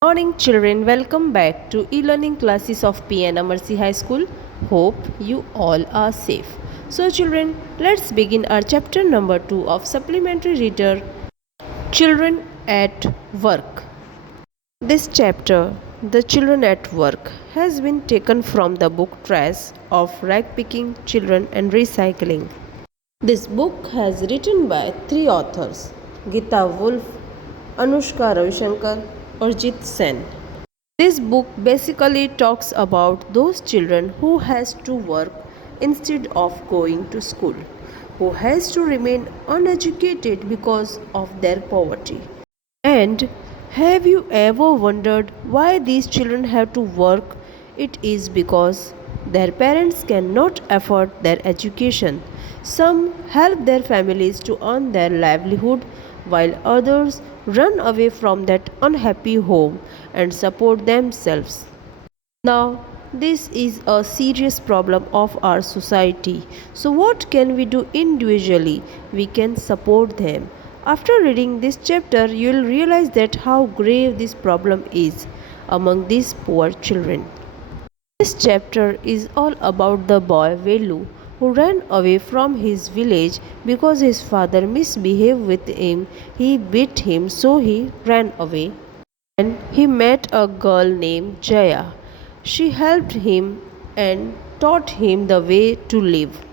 Morning children, welcome back to e-learning classes of P.N.AMERSEY High School. Hope you all are safe. So children, let's begin our chapter number 2 of supplementary reader Children at Work. This chapter, The Children at Work, has been taken from the book Trash of Rag Picking Children and Recycling. This book has written by 3 authors, Gita Wolf, Anushka Ravishankar, or Jit Sen. This book basically talks about those children who has to work instead of going to school, who has to remain uneducated because of their poverty. And have you ever wondered why these children have to work? It is because their parents cannot afford their education. Some help their families to earn their livelihood, while others run away from that unhappy home and support themselves. Now, this is a serious problem of our society. So, what can we do individually? We can support them. After reading this chapter, you will realize that how grave this problem is among these poor children. This chapter is all about the boy Velu who ran away from his village because his father misbehaved with him. He beat him, so he ran away. And he met a girl named Jaya. She helped him and taught him the way to live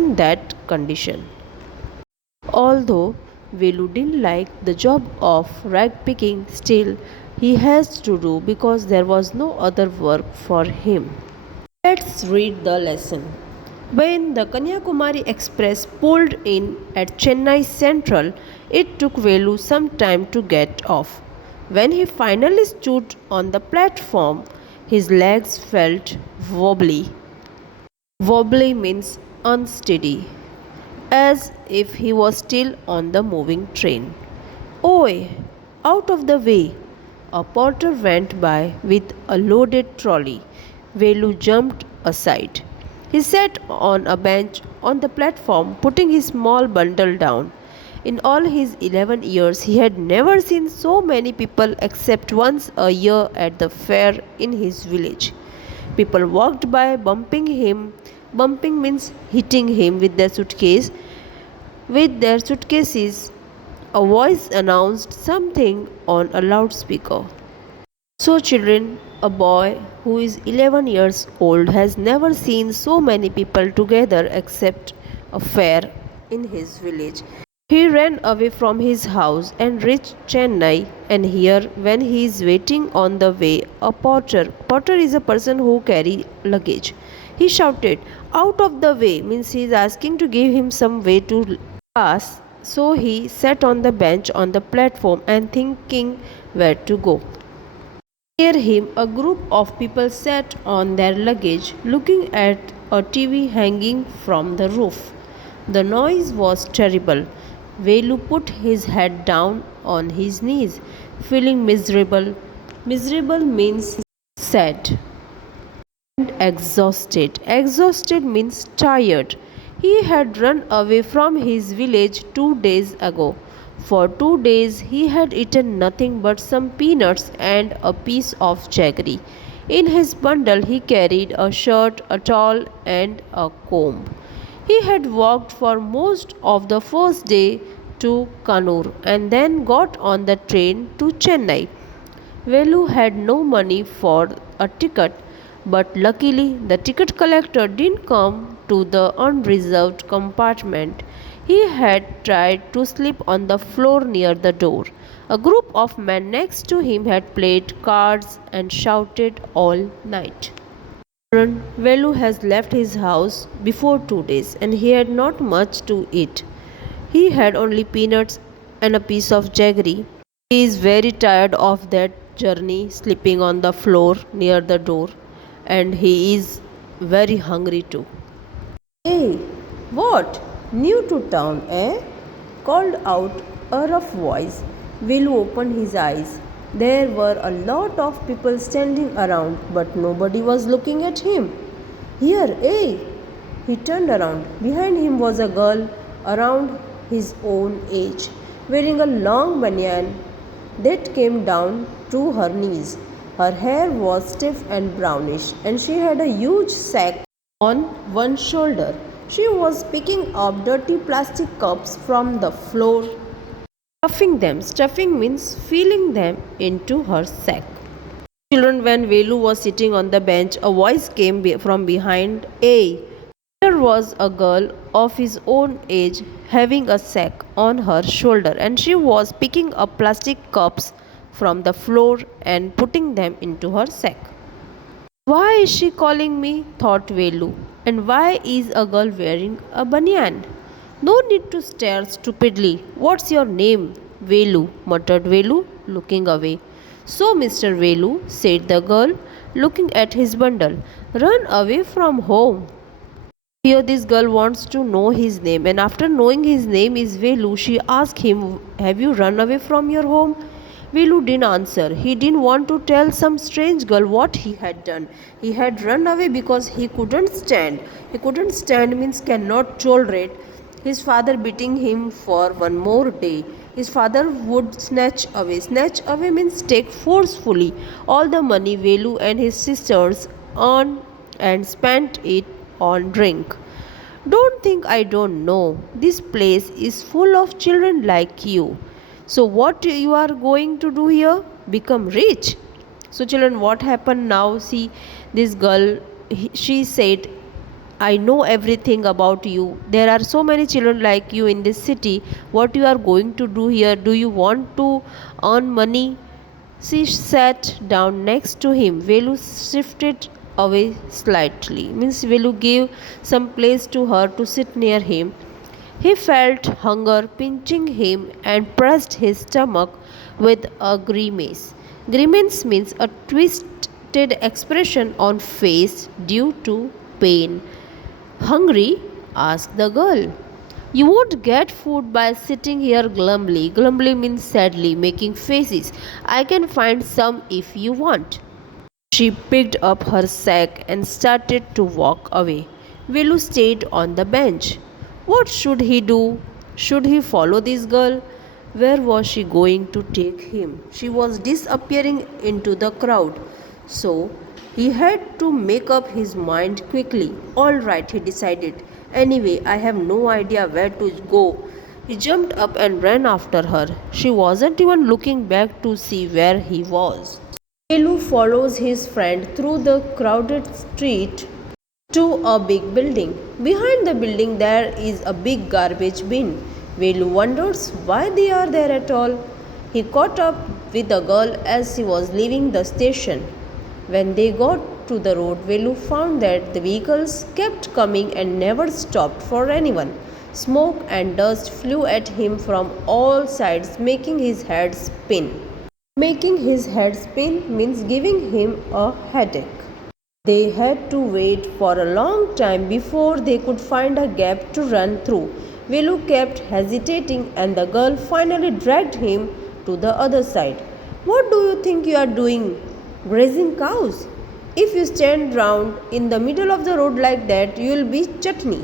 in that condition. Although Velu didn't like the job of rag picking, still he has to do because there was no other work for him. Let's read the lesson. When the Kanyakumari Express pulled in at Chennai Central, it took Velu some time to get off. When he finally stood on the platform, his legs felt wobbly. Wobbly means unsteady, as if he was still on the moving train. Oi! Out of the way! A porter went by with a loaded trolley. Velu jumped aside. He sat on a bench on the platform, putting his small bundle down. In all his 11 years, he had never seen so many people except once a year at the fair in his village. People walked by bumping him. Bumping means hitting him with their suitcase. With their suitcases, a voice announced something on a loudspeaker. So, children, a boy who is 11 years old has never seen so many people together except a fair in his village. He ran away from his house and reached Chennai, and here, when he is waiting on the way, a porter is a person who carry luggage. He shouted, "Out of the way," means he is asking to give him some way to pass. So he sat on the bench on the platform and thinking where to go. Near him, a group of people sat on their luggage, looking at a TV hanging from the roof. The noise was terrible. Velu put his head down on his knees, feeling miserable. Miserable means sad and exhausted. Exhausted means tired. He had run away from his village 2 days ago. For 2 days he had eaten nothing but some peanuts and a piece of jaggery. In his bundle he carried a shirt, a towel, and a comb. He had walked for most of the first day to Kannur and then got on the train to Chennai. Velu had no money for a ticket, but luckily the ticket collector didn't come to the unreserved compartment. He had tried to sleep on the floor near the door. A group of men next to him had played cards and shouted all night. Velu has left his house before 2 days and he had not much to eat. He had only peanuts and a piece of jaggery. He is very tired of that journey, sleeping on the floor near the door, and he is very hungry too. Hey, what? New to town, eh? Called out a rough voice. Velu opened his eyes. There were a lot of people standing around, but nobody was looking at him. Here, eh? He turned around. Behind him was a girl around his own age, wearing a long banyan that came down to her knees. Her hair was stiff and brownish, and she had a huge sack on one shoulder. She was picking up dirty plastic cups from the floor, stuffing them. Stuffing means filling them into her sack. Children, when Velu was sitting on the bench, a voice came from behind. Hey, there was a girl of his own age having a sack on her shoulder, and she was picking up plastic cups from the floor and putting them into her sack. Why is she calling me? Thought Velu. And why is a girl wearing a banyan? No need to stare stupidly. What's your name? Velu, muttered Velu, looking away. So, Mr. Velu, said the girl, looking at his bundle, run away from home. Here, this girl wants to know his name, and after knowing his name is Velu, she asked him, have you run away from your home? Velu didn't answer. He didn't want to tell some strange girl what he had done. He had run away because he couldn't stand. He couldn't stand means cannot tolerate his father beating him for one more day. His father would snatch away. Snatch away means take forcefully all the money Velu and his sisters earned and spent it on drink. Don't think I don't know. This place is full of children like you. So what you are going to do here? Become rich. So children, what happened now? See, this girl, she said, I know everything about you. There are so many children like you in this city. What you are going to do here? Do you want to earn money? She sat down next to him. Velu shifted away slightly. Means Velu gave some place to her to sit near him. He felt hunger pinching him and pressed his stomach with a grimace. Grimace means a twisted expression on face due to pain. Hungry? Asked the girl. You won't get food by sitting here glumly. Glumly means sadly, making faces. I can find some if you want. She picked up her sack and started to walk away. Velu stayed on the bench. What should he do? Should he follow this girl? Where was she going to take him? She was disappearing into the crowd. So he had to make up his mind quickly. All right, he decided. Anyway, I have no idea where to go. He jumped up and ran after her. She wasn't even looking back to see where he was. Velu follows his friend through the crowded street to a big building. Behind the building there is a big garbage bin. Velu wonders why they are there at all. He caught up with the girl as she was leaving the station. When they got to the road, Velu found that the vehicles kept coming and never stopped for anyone. Smoke and dust flew at him from all sides, making his head spin. Making his head spin means giving him a headache. They had to wait for a long time before they could find a gap to run through. Velu kept hesitating and the girl finally dragged him to the other side. What do you think you are doing? Grazing cows? If you stand round in the middle of the road like that, you will be chutney.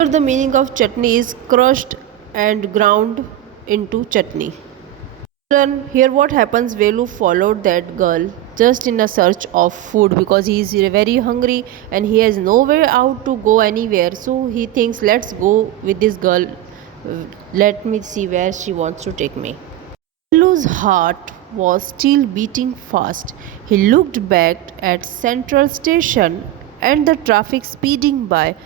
The meaning of chutney is crushed and ground into chutney. Here what happens, Velu followed that girl just in a search of food because he is very hungry and he has nowhere out to go anywhere. So he thinks, let's go with this girl. Let me see where she wants to take me. Velu's heart was still beating fast. He looked back at Central Station and the traffic speeding by.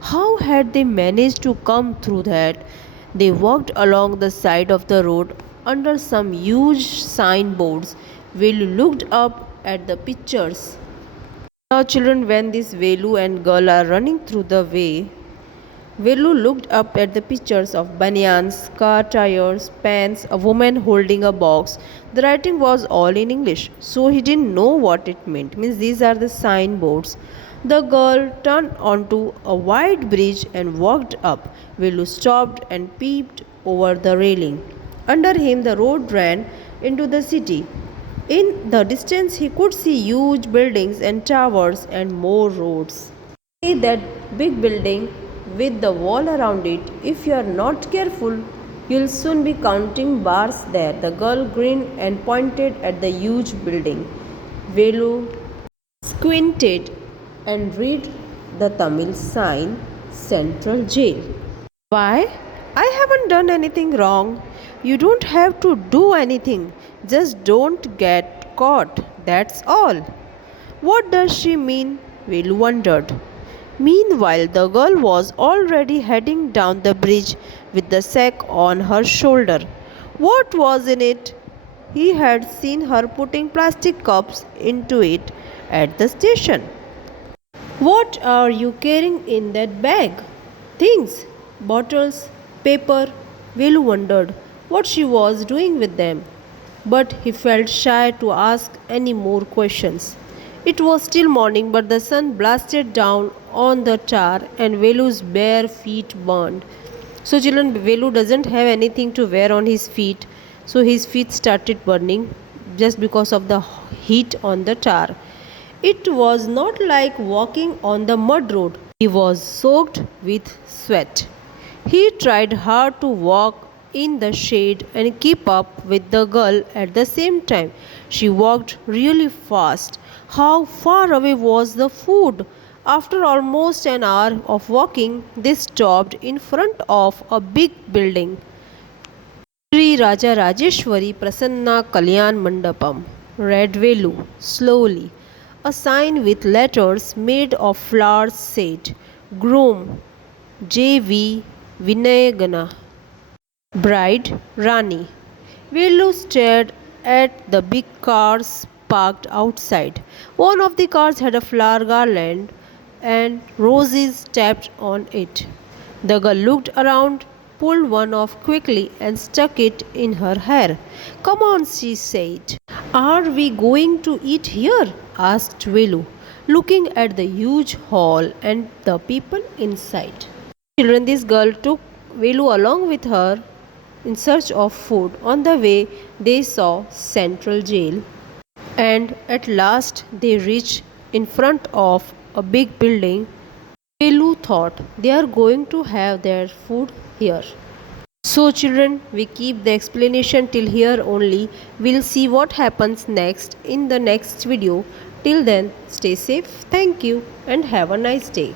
How had they managed to come through that? They walked along the side of the road under some huge signboards. Velu looked up at the pictures. Now, children, when this Velu and girl are running through the way, Velu looked up at the pictures of banyans, car tires, pants, a woman holding a box. The writing was all in English, so he didn't know what it meant. Means these are the signboards. The girl turned onto a wide bridge and walked up. Velu stopped and peeped over the railing. Under him, the road ran into the city. In the distance, he could see huge buildings and towers and more roads. See that big building with the wall around it. If you are not careful, You'll soon be counting bars there. The girl grinned and pointed at the huge building. Velu squinted and read the Tamil sign, Central Jail. Why? I haven't done anything wrong. You don't have to do anything. Just don't get caught. That's all. What does she mean? Will wondered. Meanwhile, the girl was already heading down the bridge with the sack on her shoulder. What was in it? He had seen her putting plastic cups into it at the station. What are you carrying in that bag? Things, bottles, paper. Velu wondered what she was doing with them, but he felt shy to ask any more questions. It was still morning, but the sun blasted down on the tar and Velu's bare feet burned. So, children, Velu doesn't have anything to wear on his feet, so his feet started burning just because of the heat on the tar. It was not like walking on the mud road. He was soaked with sweat. He tried hard to walk in the shade and keep up with the girl at the same time. She walked really fast. How far away was the food? After almost an hour of walking, they stopped in front of a big building. Sri Raja Rajeshwari Prasanna Kalyan Mandapam, read Velu slowly. A sign with letters made of flowers said, Groom J.V. Vinayagana, Bride Rani. Velu stared at the big cars parked outside. One of the cars had a flower garland and roses tapped on it. The girl looked around, pulled one off quickly, and stuck it in her hair. Come on, she said. Are we going to eat here? Asked Velu, looking at the huge hall and the people inside. Children, this girl took Velu along with her in search of food. On the way, they saw Central Jail, and at last they reached in front of a big building. Velu thought they are going to have their food here. So, children, we keep the explanation till here only. We'll see what happens next in the next video. Till then, stay safe. Thank you and have a nice day.